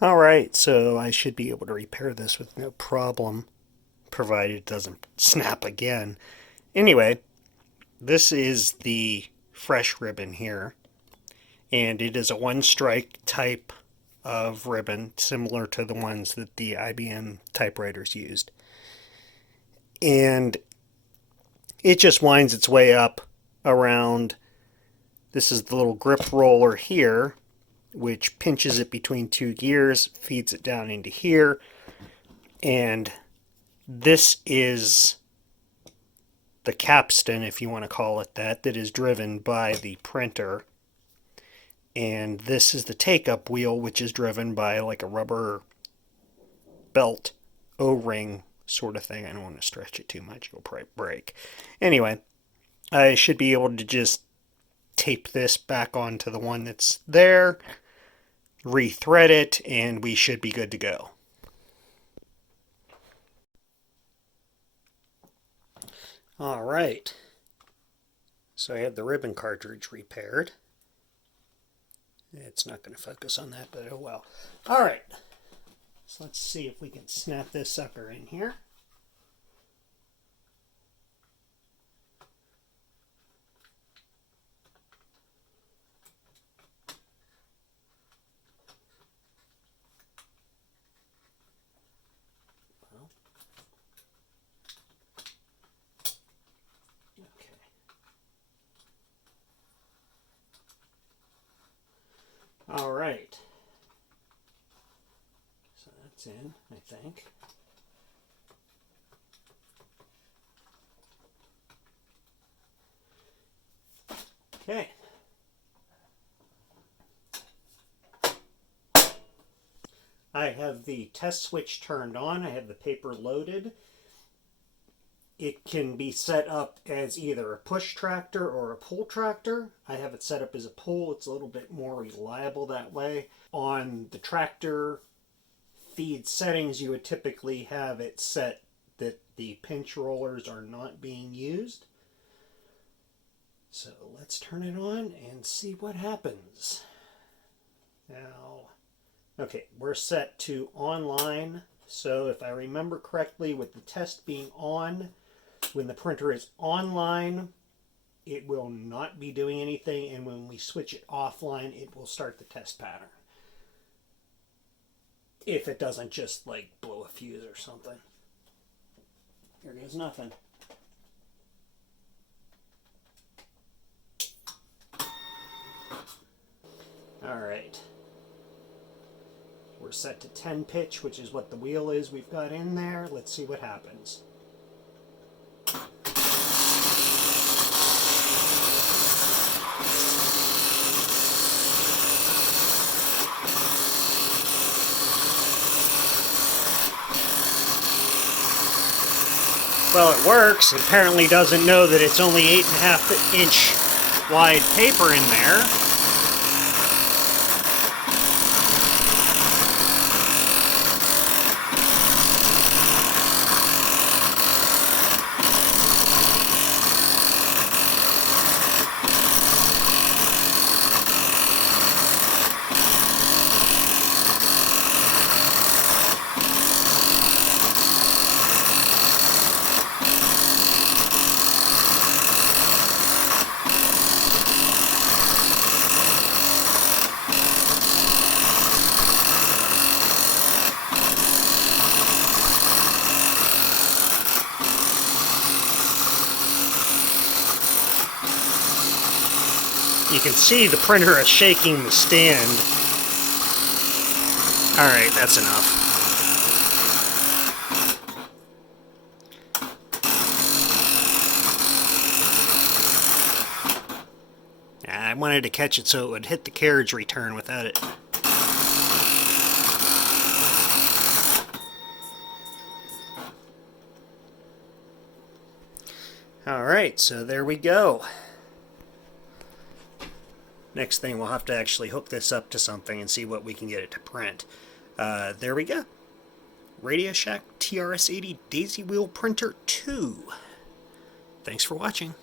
Alright, so I should be able to repair this with no problem, provided it doesn't snap again. Anyway, this is the fresh ribbon here, and it is a one-strike type of ribbon, similar to the ones that the IBM typewriters used. And it just winds its way up around, this is the little grip roller here, which pinches it between two gears, feeds it down into here, and this is the capstan, if you want to call it that, that is driven by the printer. And this is the take-up wheel, which is driven by like a rubber belt O-ring sort of thing. I don't want to stretch it too much, it'll probably break. Anyway, I should be able to just tape this back onto the one that's there, rethread it, and we should be good to go. All right, so I have the ribbon cartridge repaired. It's not going to focus on that, but oh well. All right, so let's see if we can snap this sucker in here. All right, so that's in, I think. Okay. I have the test switch turned on. I have the paper loaded. It can be set up as either a push tractor or a pull tractor. I have it set up as a pull. It's a little bit more reliable that way. On the tractor feed settings, you would typically have it set that the pinch rollers are not being used. So let's turn it on and see what happens. Now, okay, we're set to online. So if I remember correctly, with the test being on, when the printer is online, it will not be doing anything, and when we switch it offline, it will start the test pattern. If it doesn't just like blow a fuse or something. Here goes nothing. All right. We're set to 10 pitch, which is what the wheel is we've got in there. Let's see what happens. Well, it works. It apparently doesn't know that it's only 8.5 inch wide paper in there. You can see the printer is shaking the stand. Alright, that's enough. I wanted to catch it so it would hit the carriage return without it. Alright, so there we go. Next thing, we'll have to actually hook this up to something and see what we can get it to print. There we go. Radio Shack TRS 80 Daisy Wheel Printer 2. Thanks for watching.